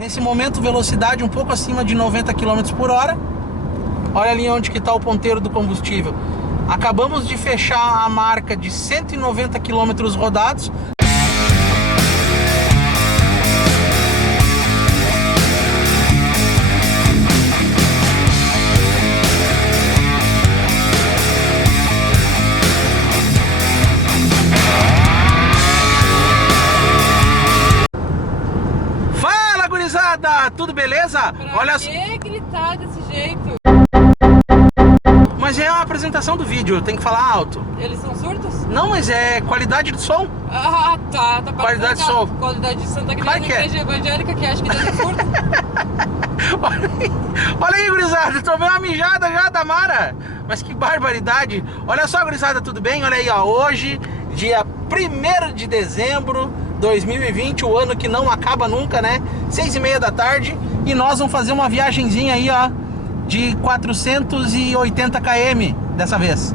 Nesse momento, velocidade um pouco acima de 90 km por hora. Olha ali onde que está o ponteiro do combustível. Acabamos de fechar a marca de 190 km rodados. Fala, gurizada! Tudo beleza? Olha só. Por que gritar desse jeito? Mas é a apresentação do vídeo, tem que falar alto. Eles são surdos? Não, mas é qualidade do som. Ah, tá. Tá qualidade de som. Qualidade de Santa Cruz, Claro na que é. igreja evangélica, que acha que Deus é surdo. Olha aí, gurizada, tomei uma mijada já da Mara. Mas que barbaridade. Olha só, gurizada, tudo bem? Olha aí, ó, hoje, dia 1º de dezembro 2020, o ano que não acaba nunca, né? 6h30 da tarde. E nós vamos fazer uma viagenzinha aí, ó, de 480 km dessa vez,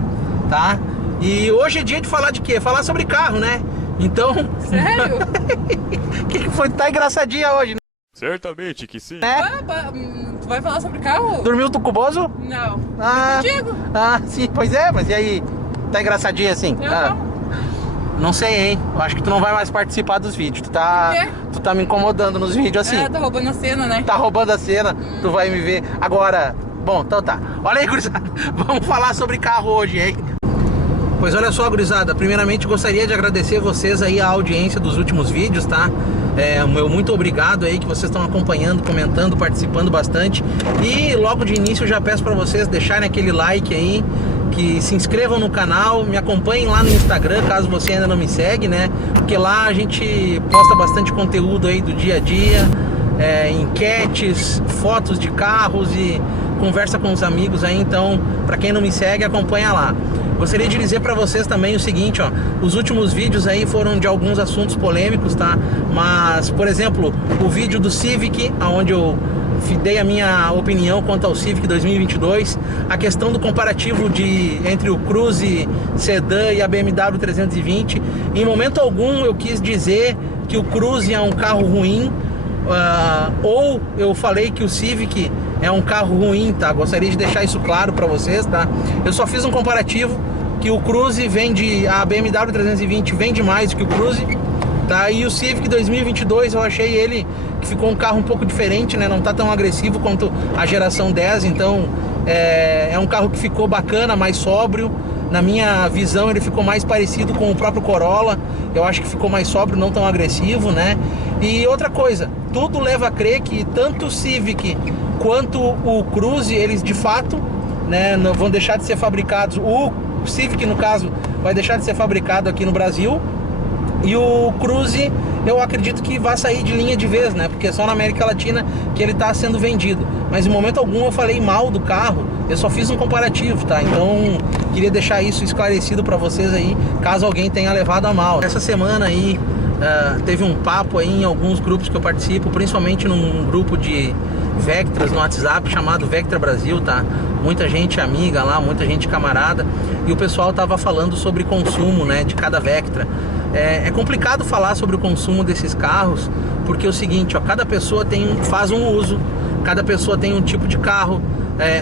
tá? E hoje é dia de falar de quê? Falar sobre carro, né? Então... Sério? que foi? Tá engraçadinha hoje, né? Certamente que sim. Tu vai falar sobre carro? Dormiu tucuboso? Não. Ah, Contigo? sim, pois é, mas e aí? Tá engraçadinha assim? Não sei, hein? Eu acho que tu não vai mais participar dos vídeos. Tu tá me incomodando nos vídeos assim. Tá roubando a cena, né? Tá roubando a cena, tu vai me ver. Agora, bom, então tá. Olha aí, gurizada, vamos falar sobre carro hoje, hein? Pois olha só, gurizada, primeiramente gostaria de agradecer vocês aí a audiência dos últimos vídeos, tá? Meu muito obrigado aí que vocês estão acompanhando, comentando, participando bastante. E logo de início eu já peço pra vocês deixarem aquele like aí, que se inscrevam no canal, me acompanhem lá no Instagram, caso você ainda não me segue, né? Porque lá a gente posta bastante conteúdo aí do dia a dia, enquetes, fotos de carros e conversa com os amigos aí. Então, pra quem não me segue, acompanha lá. Gostaria de dizer pra vocês também o seguinte, ó, os últimos vídeos aí foram de alguns assuntos polêmicos, tá? Mas, por exemplo, o vídeo do Civic, onde eu dei a minha opinião quanto ao Civic 2022, a questão do comparativo entre o Cruze Sedan e a BMW 320. Em momento algum eu quis dizer que o Cruze é um carro ruim, ou eu falei que o Civic é um carro ruim, tá? Gostaria de deixar isso claro pra vocês, tá? Eu só fiz um comparativo que o Cruze vende, a BMW 320 vende mais do que o Cruze, tá? E o Civic 2022 eu achei ele que ficou um carro um pouco diferente, né? Não tá tão agressivo quanto a geração 10, então é um carro que ficou bacana, mais sóbrio. Na minha visão ele ficou mais parecido com o próprio Corolla. Eu acho que ficou mais sóbrio, não tão agressivo, né? E outra coisa, tudo leva a crer que tanto o Civic quanto o Cruze, eles de fato, né, não vão deixar de ser fabricados. O Civic, no caso, vai deixar de ser fabricado aqui no Brasil. E o Cruze, eu acredito que vai sair de linha de vez, né? Porque é só na América Latina que ele está sendo vendido. Mas em momento algum eu falei mal do carro, eu só fiz um comparativo, tá? Então, queria deixar isso esclarecido para vocês aí, caso alguém tenha levado a mal. Essa semana aí, teve um papo aí em alguns grupos que eu participo, principalmente num grupo de Vectras no WhatsApp chamado Vectra Brasil, tá? Muita gente amiga lá, muita gente camarada. E o pessoal tava falando sobre consumo, né, de cada Vectra. É complicado falar sobre o consumo desses carros, porque é o seguinte, ó, cada pessoa faz um uso, cada pessoa tem um tipo de carro,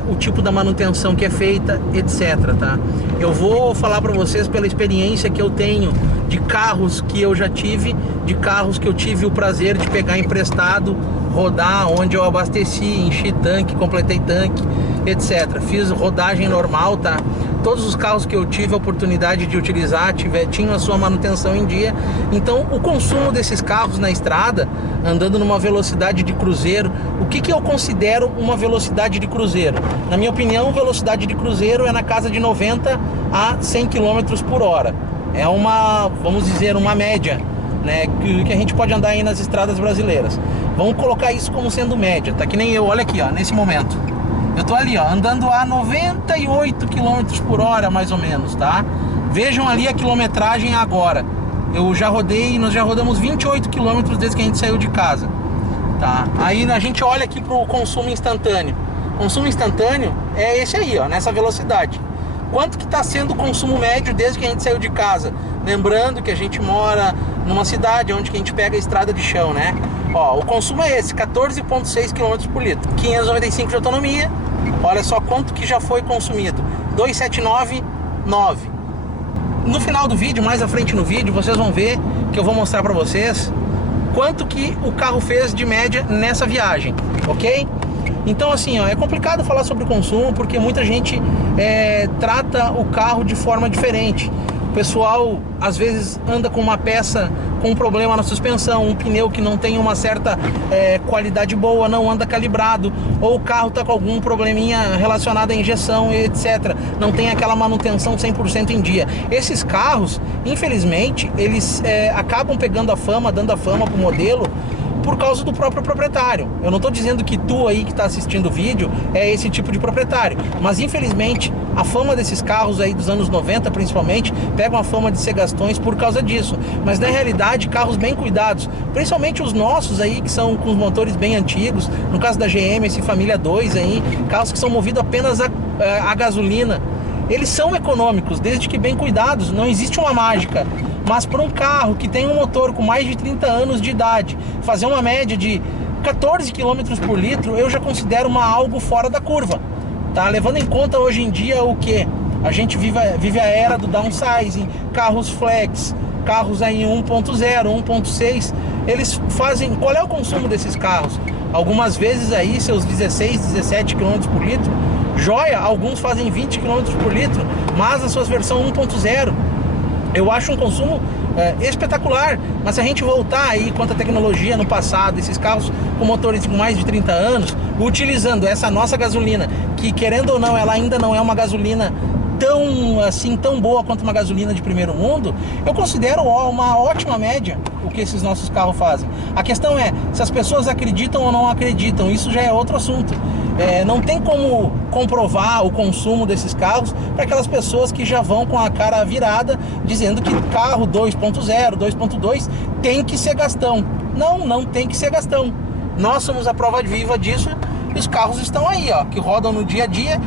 o tipo da manutenção que é feita, etc, tá? Eu vou falar para vocês pela experiência que eu tenho de carros que eu já tive, de carros que eu tive o prazer de pegar emprestado, rodar, onde eu abasteci, enchi tanque, completei tanque, etc. Fiz rodagem normal, tá? Todos os carros que eu tive a oportunidade de utilizar tinham a sua manutenção em dia. Então o consumo desses carros na estrada, andando numa velocidade de cruzeiro, o que eu considero uma velocidade de cruzeiro? Na minha opinião, velocidade de cruzeiro é na casa de 90 a 100 km por hora. É uma, vamos dizer, uma média, né, que a gente pode andar aí nas estradas brasileiras. Vamos colocar isso como sendo média, tá? Que nem eu, olha aqui, ó, nesse momento eu tô ali, ó, andando a 98 km por hora, mais ou menos, tá? Vejam ali a quilometragem agora. Eu já rodei, nós já rodamos 28 km desde que a gente saiu de casa, tá? Aí a gente olha aqui pro consumo instantâneo. Consumo instantâneo é esse aí, ó, nessa velocidade. Quanto que está sendo o consumo médio desde que a gente saiu de casa? Lembrando que a gente mora numa cidade onde que a gente pega a estrada de chão, né? Ó, o consumo é esse, 14,6 km por litro, 595 de autonomia. Olha só quanto que já foi consumido, 279,9. No final do vídeo, mais à frente no vídeo, vocês vão ver que eu vou mostrar para vocês quanto que o carro fez de média nessa viagem, ok? Então assim, ó, é complicado falar sobre o consumo porque muita gente trata o carro de forma diferente. O pessoal às vezes anda com uma peça com um problema na suspensão, um pneu que não tem uma certa qualidade boa, não anda calibrado, ou o carro está com algum probleminha relacionado à injeção, etc. Não tem aquela manutenção 100% em dia. Esses carros, infelizmente, eles acabam pegando a fama, dando a fama para o modelo, por causa do próprio proprietário. Eu não estou dizendo que tu aí que está assistindo o vídeo é esse tipo de proprietário, mas infelizmente a fama desses carros aí dos anos 90 principalmente pegam a fama de ser gastões por causa disso, mas na realidade carros bem cuidados, principalmente os nossos aí que são com os motores bem antigos, no caso da GM, esse Família 2 aí, carros que são movidos apenas a gasolina, eles são econômicos, desde que bem cuidados, não existe uma mágica. Mas para um carro que tem um motor com mais de 30 anos de idade, fazer uma média de 14 km por litro, eu já considero algo fora da curva, tá? Levando em conta hoje em dia o que? A gente vive a era do downsizing, carros flex, carros aí 1.0, 1.6, eles fazem... Qual é o consumo desses carros? Algumas vezes aí seus 16, 17 km por litro, joia, alguns fazem 20 km por litro, mas as suas versões 1.0, eu acho um consumo espetacular. Mas se a gente voltar aí quanto à tecnologia no passado, esses carros com motores com mais de 30 anos, utilizando essa nossa gasolina, que querendo ou não, ela ainda não é uma gasolina tão boa quanto uma gasolina de primeiro mundo, eu considero uma ótima média o que esses nossos carros fazem. A questão é se as pessoas acreditam ou não acreditam, isso já é outro assunto. Não tem como comprovar o consumo desses carros para aquelas pessoas que já vão com a cara virada dizendo que carro 2.0, 2.2 tem que ser gastão. Não tem que ser gastão. Nós somos a prova viva disso e os carros estão aí, ó, que rodam no dia a dia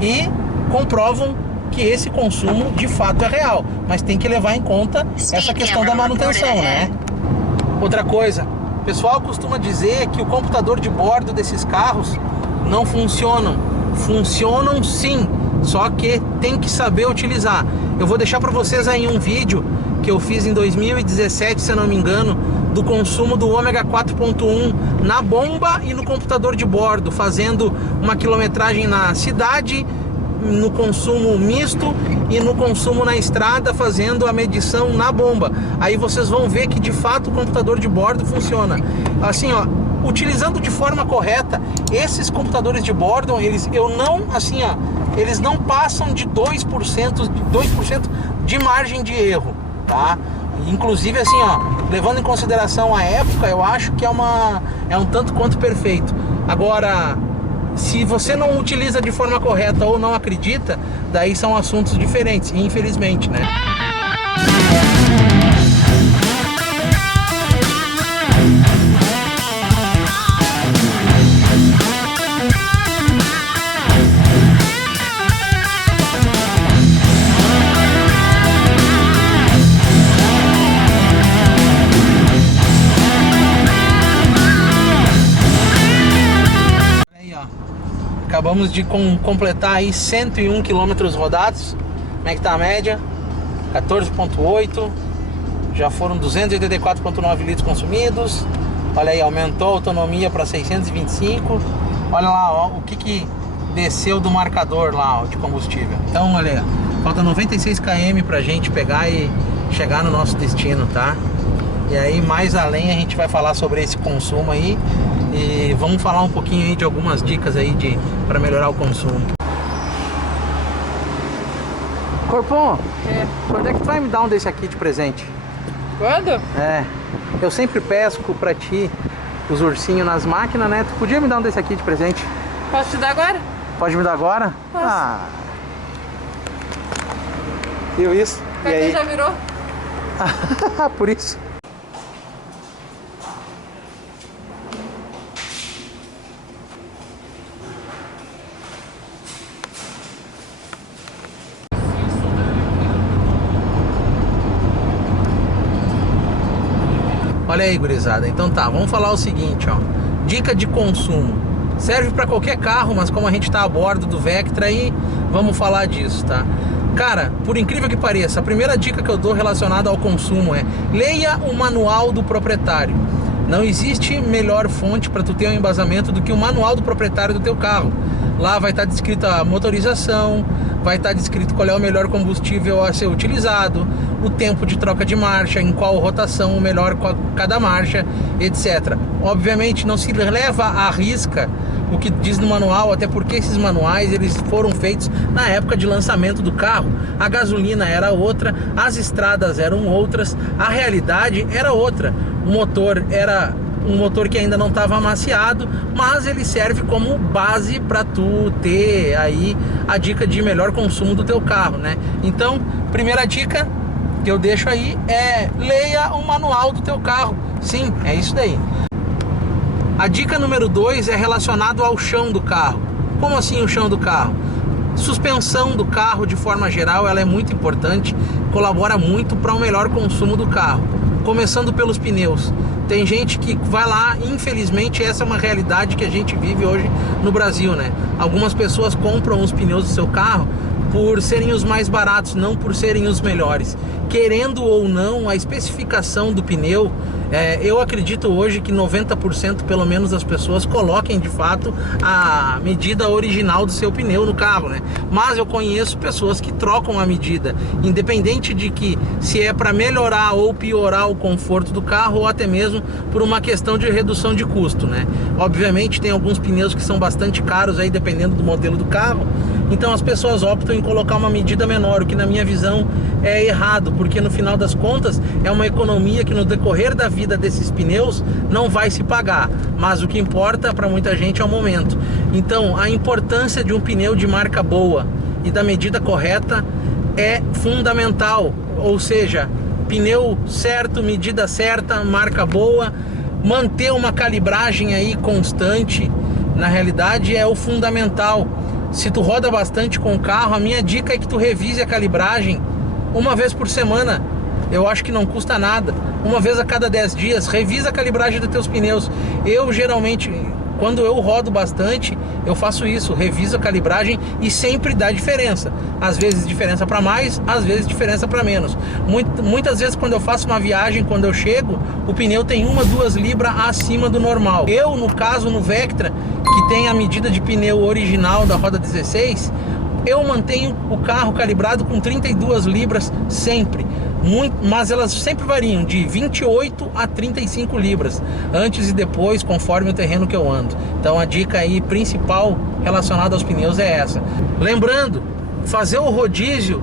e comprovam que esse consumo de fato é real, mas tem que levar em conta essa questão da manutenção, né? Outra coisa, o pessoal costuma dizer que o computador de bordo desses carros não funcionam. Funcionam sim, só que tem que saber utilizar. Eu vou deixar para vocês aí um vídeo que eu fiz em 2017, se eu não me engano, do consumo do Ômega 4.1 na bomba e no computador de bordo, fazendo uma quilometragem na cidade, no consumo misto e no consumo na estrada, fazendo a medição na bomba. Aí vocês vão ver que de fato o computador de bordo funciona. Assim, ó, utilizando de forma correta, esses computadores de bordo, eles não passam de 2% de margem de erro, tá? Inclusive assim, ó, levando em consideração a época, eu acho que é um tanto quanto perfeito. Agora, se você não utiliza de forma correta ou não acredita, daí são assuntos diferentes, infelizmente, né? Acabamos de completar aí 101 km rodados. Como é que tá a média? 14,8. Já foram 284,9 litros consumidos. Olha aí, aumentou a autonomia para 625. Olha lá, ó, o que desceu do marcador lá, ó, de combustível. Então, olha aí, falta 96 km pra gente pegar e chegar no nosso destino, tá? E aí, mais além, a gente vai falar sobre esse consumo aí. E vamos falar um pouquinho aí de algumas dicas aí para melhorar o consumo. Corpão, quando é que tu vai me dar um desse aqui de presente? Quando? Eu sempre pesco pra ti os ursinhos nas máquinas, né? Tu podia me dar um desse aqui de presente? Posso te dar agora? Pode me dar agora? Posso. Viu isso? E aí? Já virou? Por isso. Olha aí, gurizada. Então tá, vamos falar o seguinte, ó. Dica de consumo. Serve para qualquer carro, mas como a gente tá a bordo do Vectra aí, vamos falar disso, tá? Cara, por incrível que pareça, a primeira dica que eu dou relacionada ao consumo é: leia o manual do proprietário. Não existe melhor fonte para tu ter um embasamento do que o manual do proprietário do teu carro. Lá vai estar descrita a motorização, vai estar descrito qual é o melhor combustível a ser utilizado, o tempo de troca de marcha, em qual rotação o melhor cada marcha, etc. Obviamente não se leva à risca o que diz no manual, até porque esses manuais eles foram feitos na época de lançamento do carro. A gasolina era outra, as estradas eram outras, a realidade era outra. O motor era um motor que ainda não estava amaciado, mas ele serve como base para tu ter aí a dica de melhor consumo do teu carro, né? Então, primeira dica que eu deixo aí é: leia o manual do teu carro. Sim, é isso daí. A dica número 2 é relacionado ao chão do carro. Como assim o chão do carro? Suspensão do carro, de forma geral, ela é muito importante, colabora muito para o melhor consumo do carro. Começando pelos pneus. Tem gente que vai lá, infelizmente essa é uma realidade que a gente vive hoje no Brasil, né? Algumas pessoas compram os pneus do seu carro por serem os mais baratos, não por serem os melhores. Querendo ou não, a especificação do pneu, eu acredito hoje que 90% pelo menos das pessoas coloquem de fato a medida original do seu pneu no carro, né? Mas eu conheço pessoas que trocam a medida, independente de que se é para melhorar ou piorar o conforto do carro, ou até mesmo por uma questão de redução de custo, né? Obviamente tem alguns pneus que são bastante caros aí, dependendo do modelo do carro. Então as pessoas optam em colocar uma medida menor, o que na minha visão é errado, porque no final das contas é uma economia que no decorrer da vida desses pneus não vai se pagar, mas o que importa para muita gente é o momento. Então a importância de um pneu de marca boa e da medida correta é fundamental, ou seja, pneu certo, medida certa, marca boa, manter uma calibragem aí constante, na realidade é o fundamental. Se tu roda bastante com o carro, a minha dica é que tu revise a calibragem uma vez por semana. Eu acho que não custa nada. Uma vez a cada 10 dias, revisa a calibragem dos teus pneus. Eu geralmente, quando eu rodo bastante, eu faço isso, reviso a calibragem e sempre dá diferença. Às vezes diferença para mais, às vezes diferença para menos. Muitas vezes quando eu faço uma viagem, quando eu chego, o pneu tem 1-2 libras acima do normal. Eu, no caso, no Vectra, que tem a medida de pneu original da roda 16, eu mantenho o carro calibrado com 32 libras sempre. Mas elas sempre variam de 28 a 35 libras, antes e depois, conforme o terreno que eu ando. Então a dica aí principal relacionada aos pneus é essa. Lembrando, fazer o rodízio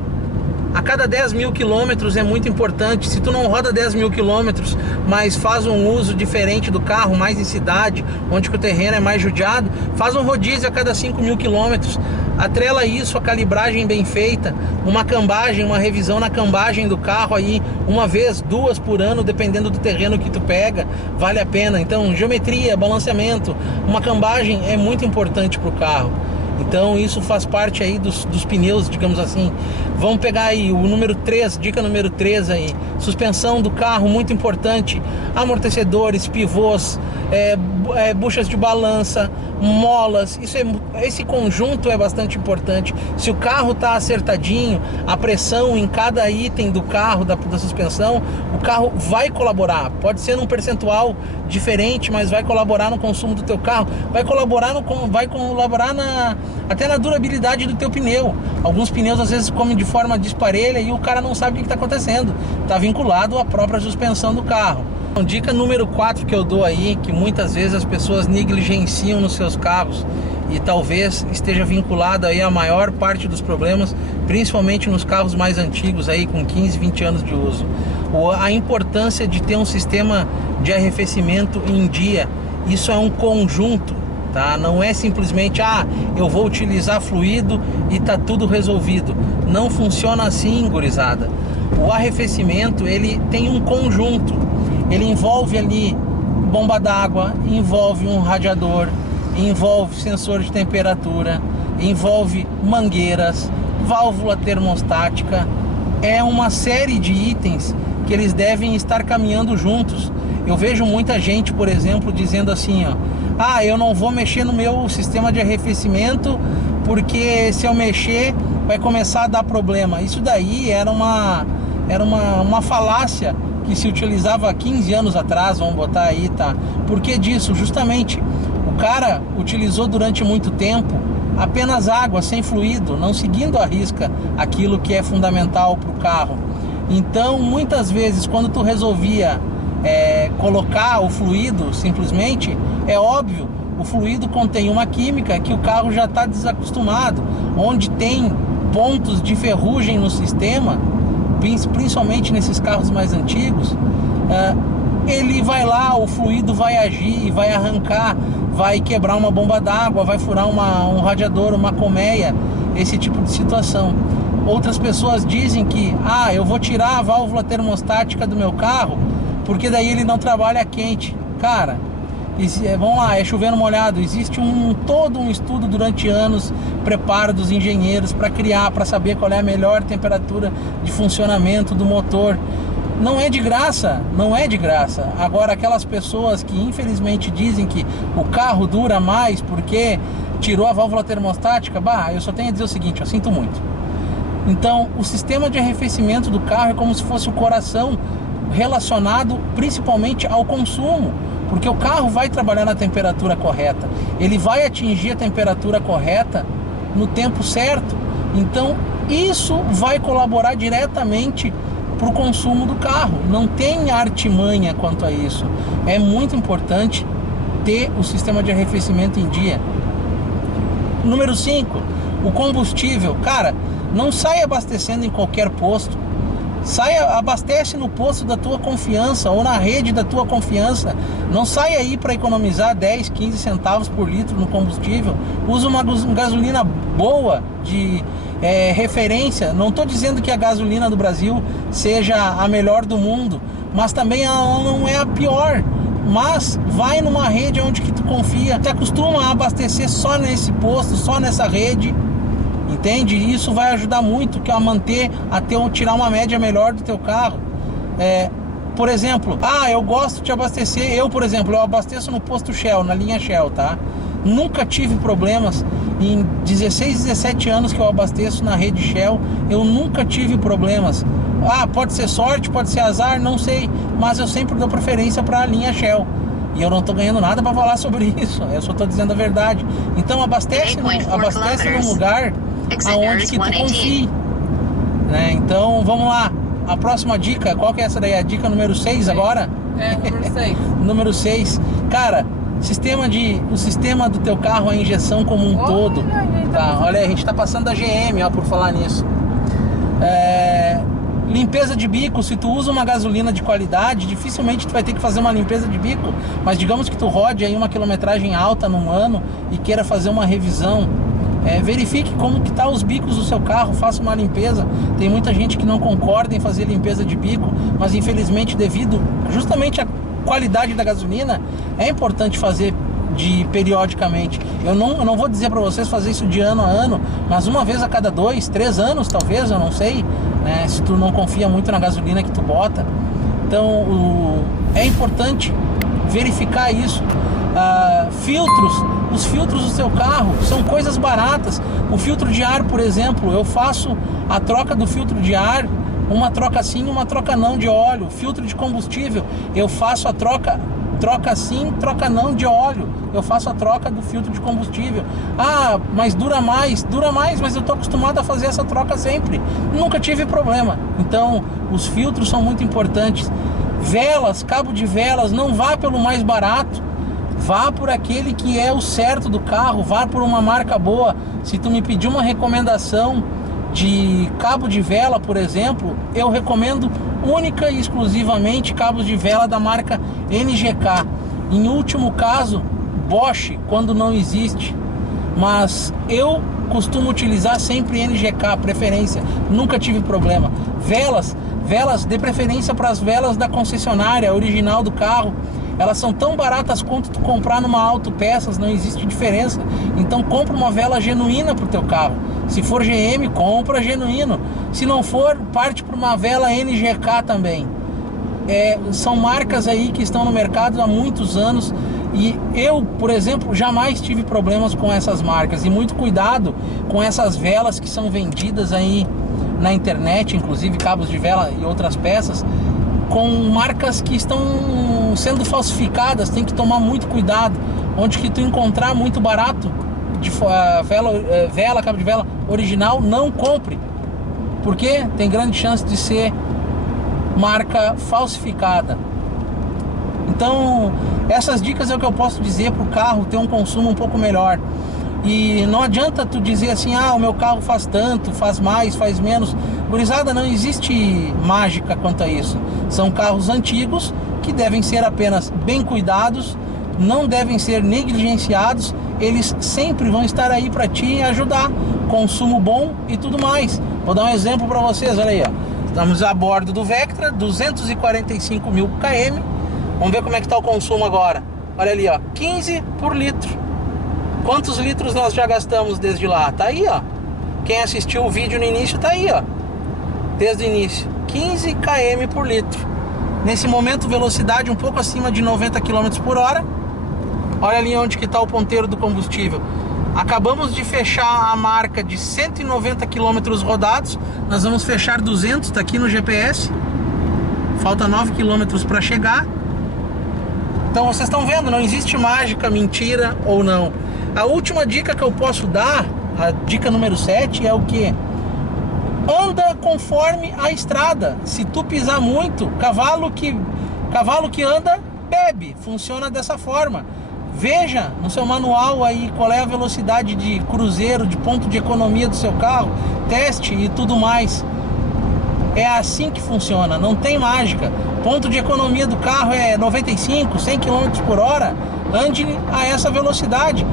a cada 10 mil quilômetros é muito importante. Se tu não roda 10 mil quilômetros, mas faz um uso diferente do carro, mais em cidade, onde que o terreno é mais judiado, faz um rodízio a cada 5 mil quilômetros. Atrela isso a calibragem bem feita, uma cambagem, uma revisão na cambagem do carro aí, 1 vez, 2 por ano, dependendo do terreno que tu pega, vale a pena. Então, geometria, balanceamento, uma cambagem é muito importante para o carro. Então isso faz parte aí dos pneus, digamos assim. Vamos pegar aí o número 3, dica número 3 aí. Suspensão do carro, muito importante. Amortecedores, pivôs, buchas de balança, molas. Esse conjunto é bastante importante. Se o carro está acertadinho, a pressão em cada item do carro, da suspensão, o carro vai colaborar. Pode ser num percentual diferente, mas vai colaborar no consumo do teu carro. Vai colaborar até na durabilidade do teu pneu. Alguns pneus às vezes comem de forma disparelha e o cara não sabe o que está acontecendo. Está vinculado à própria suspensão do carro. Então, dica número 4 que eu dou aí, que muitas vezes as pessoas negligenciam nos seus carros e talvez esteja vinculado aí a maior parte dos problemas, principalmente nos carros mais antigos aí com 15, 20 anos de uso. A importância de ter um sistema de arrefecimento em dia. Isso é um conjunto, tá? Não é simplesmente, eu vou utilizar fluido e tá tudo resolvido. Não funciona assim, gurizada. O arrefecimento, ele tem um conjunto. Ele envolve ali bomba d'água, envolve um radiador, envolve sensor de temperatura, envolve mangueiras, válvula termostática. É uma série de itens que eles devem estar caminhando juntos. Eu vejo muita gente, por exemplo, dizendo assim, ó, ah, eu não vou mexer no meu sistema de arrefecimento porque se eu mexer vai começar a dar problema. Isso daí era uma falácia que se utilizava há 15 anos atrás, vamos botar aí, tá? Por que disso? Justamente, o cara utilizou durante muito tempo apenas água, sem fluido, não seguindo à risca aquilo que é fundamental para o carro. Então, muitas vezes, quando tu resolvia colocar o fluido, simplesmente, é óbvio, o fluido contém uma química que o carro já está desacostumado, onde tem pontos de ferrugem no sistema, principalmente nesses carros mais antigos, ele vai lá, o fluido vai agir, vai arrancar, vai quebrar uma bomba d'água, vai furar um radiador, uma colmeia, esse tipo de situação. Outras pessoas dizem que, eu vou tirar a válvula termostática do meu carro, porque daí ele não trabalha quente. Cara, vamos lá, é chovendo molhado. Existe todo um estudo durante anos, preparo dos engenheiros para criar, para saber qual é a melhor temperatura de funcionamento do motor. Não é de graça, não é de graça. Agora, aquelas pessoas que infelizmente dizem que o carro dura mais porque tirou a válvula termostática, eu só tenho a dizer o seguinte, eu sinto muito. Então, o sistema de arrefecimento do carro é como se fosse o coração relacionado principalmente ao consumo, porque o carro vai trabalhar na temperatura correta, ele vai atingir a temperatura correta no tempo certo. Então, isso vai colaborar diretamente para o consumo do carro. Não tem artimanha quanto a isso. É muito importante ter o sistema de arrefecimento em dia. Número 5, o combustível. Cara, não sai abastecendo em qualquer posto. Abastece no posto da tua confiança ou na rede da tua confiança. Não sai aí para economizar 10, 15 centavos por litro no combustível. Usa uma gasolina boa, de referência. Não estou dizendo que a gasolina do Brasil seja a melhor do mundo, mas também ela não é a pior. Mas vai numa rede onde que tu confia, te acostuma a abastecer só nesse posto, só nessa rede. Entende? Isso vai ajudar muito a manter, tirar uma média melhor do teu carro. Por exemplo, eu gosto de abastecer, por exemplo, eu abasteço no posto Shell, na linha Shell, tá? Nunca tive problemas, em 16, 17 anos que eu abasteço na rede Shell, eu nunca tive problemas. Pode ser sorte, pode ser azar, não sei, mas eu sempre dou preferência para a linha Shell. E eu não estou ganhando nada para falar sobre isso, eu só estou dizendo a verdade. Então abastece num lugar aonde que tu confie, né? Então vamos lá, a próxima dica, qual que é essa daí? A dica número 6 agora? Número 6. Número 6, cara, o sistema do teu carro, a injeção como um todo, tá? Olha aí, a gente tá passando da GM, por falar nisso. Limpeza de bico. Se tu usa uma gasolina de qualidade, dificilmente tu vai ter que fazer uma limpeza de bico, mas digamos que tu rode aí uma quilometragem alta num ano e queira fazer uma revisão, verifique como que tá os bicos do seu carro, faça uma limpeza. Tem muita gente que não concorda em fazer limpeza de bico, mas infelizmente devido justamente à qualidade da gasolina, é importante fazer periodicamente. Eu não vou dizer para vocês fazer isso de ano a ano, mas uma vez a cada 2, 3 anos talvez, eu não sei, né, se tu não confia muito na gasolina que tu bota. Então é importante verificar isso. Filtros, os filtros do seu carro são coisas baratas. O filtro de ar, por exemplo, eu faço a troca do filtro de ar, uma troca sim, uma troca não de óleo. Filtro de combustível, eu faço a troca sim, troca não de óleo. Eu faço a troca do filtro de combustível. Mas dura mais, mas eu tô acostumado a fazer essa troca sempre, nunca tive problema. Então os filtros são muito importantes. Velas, cabo de velas, não vá pelo mais barato, vá por aquele que é o certo do carro, vá por uma marca boa. Se tu me pedir uma recomendação de cabo de vela, por exemplo, eu recomendo única e exclusivamente cabos de vela da marca NGK. Em último caso, Bosch, quando não existe, mas eu costumo utilizar sempre NGK, preferência, nunca tive problema. Velas, dê preferência para as velas da concessionária original do carro. Elas são tão baratas quanto tu comprar numa autopeças, não existe diferença. Então compra uma vela genuína pro teu carro. Se for GM, compra genuíno. Se não for, parte para uma vela NGK também. são marcas aí que estão no mercado há muitos anos e eu, por exemplo, jamais tive problemas com essas marcas. E muito cuidado com essas velas que são vendidas aí na internet, inclusive cabos de vela e outras peças, com marcas que estão sendo falsificadas. Tem que tomar muito cuidado. Onde que tu encontrar muito barato de cabo de vela original, não compre, porque tem grande chance de ser marca falsificada. Então essas dicas é o que eu posso dizer para o carro ter um consumo um pouco melhor. E não adianta tu dizer assim, o meu carro faz tanto, faz mais, faz menos. Gurizada, não existe mágica quanto a isso. São carros antigos que devem ser apenas bem cuidados, não devem ser negligenciados. Eles sempre vão estar aí para te ajudar, consumo bom e tudo mais. Vou dar um exemplo para vocês, olha aí, ó. Estamos a bordo do Vectra, 245 mil km. Vamos ver como é que está o consumo agora. Olha ali, ó, 15 por litro. Quantos litros nós já gastamos desde lá? Tá aí, ó. Quem assistiu o vídeo no início tá aí, ó. Desde o início, 15 km por litro. Nesse momento, velocidade um pouco acima de 90 km por hora. Olha ali onde que está o ponteiro do combustível. Acabamos de fechar a marca de 190 km rodados. Nós vamos fechar 200, tá aqui no GPS. Falta 9 km para chegar. Então vocês estão vendo, não existe mágica, mentira ou não. A última dica que eu posso dar, a dica número 7, é o que? Anda conforme a estrada. Se tu pisar muito, cavalo que anda, bebe. Funciona dessa forma. Veja no seu manual aí qual é a velocidade de cruzeiro, de ponto de economia do seu carro. Teste e tudo mais. É assim que funciona, não tem mágica. Ponto de economia do carro é 95, 100 km por hora. Ande a essa velocidade.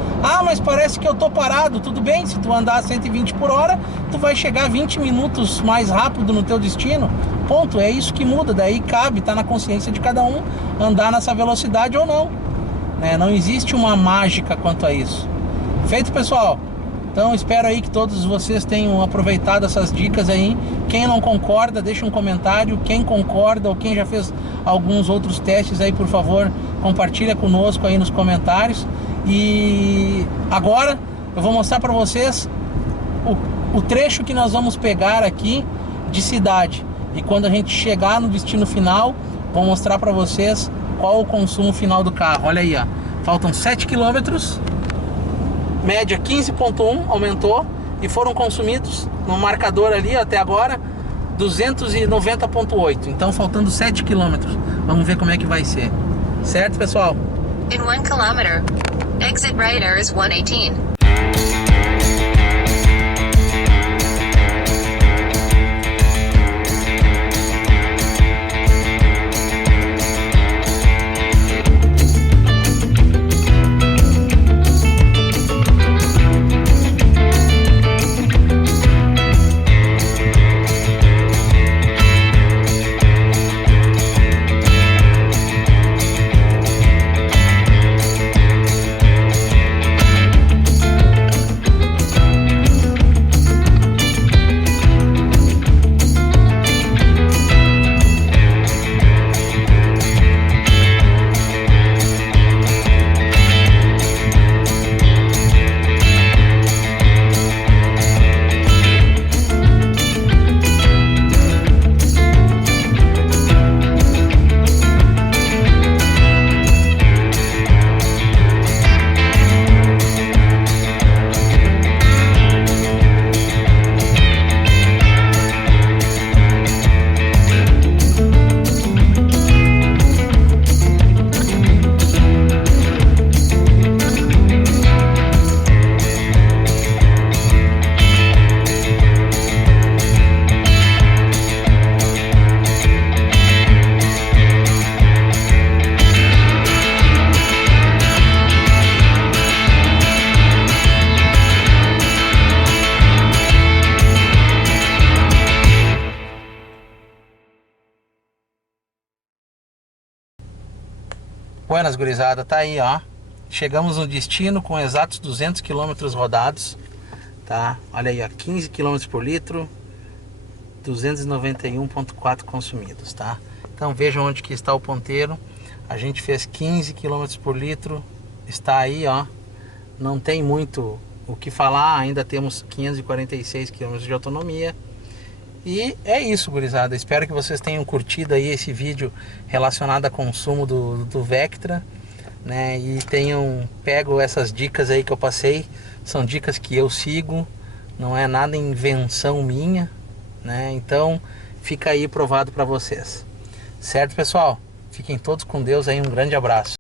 Mas parece que eu tô parado. Tudo bem, se tu andar a 120 por hora, tu vai chegar 20 minutos mais rápido no teu destino. Ponto, é isso que muda. Daí cabe, tá na consciência de cada um andar nessa velocidade ou não. Não existe uma mágica quanto a isso. Feito, pessoal? Então espero aí que todos vocês tenham aproveitado essas dicas aí. Quem não concorda, deixa um comentário. Quem concorda ou quem já fez alguns outros testes aí, por favor, compartilha conosco aí nos comentários. E agora eu vou mostrar para vocês o trecho que nós vamos pegar aqui de cidade. E quando a gente chegar no destino final, vou mostrar para vocês qual o consumo final do carro. Olha aí, ó. Faltam 7 km. Média 15.1, aumentou. E foram consumidos no marcador ali até agora 290.8. Então faltando 7 km. Vamos ver como é que vai ser. Certo, pessoal? In 1 kilometer, exit right is 118. Buenas, gurizada, tá aí, ó. Chegamos no destino com exatos 200 km rodados, tá? Olha aí, ó, 15 km por litro, 291.4 consumidos, tá? Então vejam onde que está o ponteiro. A gente fez 15 km por litro. Está aí, ó. Não tem muito o que falar. Ainda temos 546 km de autonomia. E é isso, gurizada. Espero que vocês tenham curtido aí esse vídeo relacionado a consumo do Vectra, né? E tenham pego essas dicas aí que eu passei. São dicas que eu sigo. Não é nada invenção minha, né? Então fica aí provado para vocês. Certo, pessoal? Fiquem todos com Deus aí. Um grande abraço.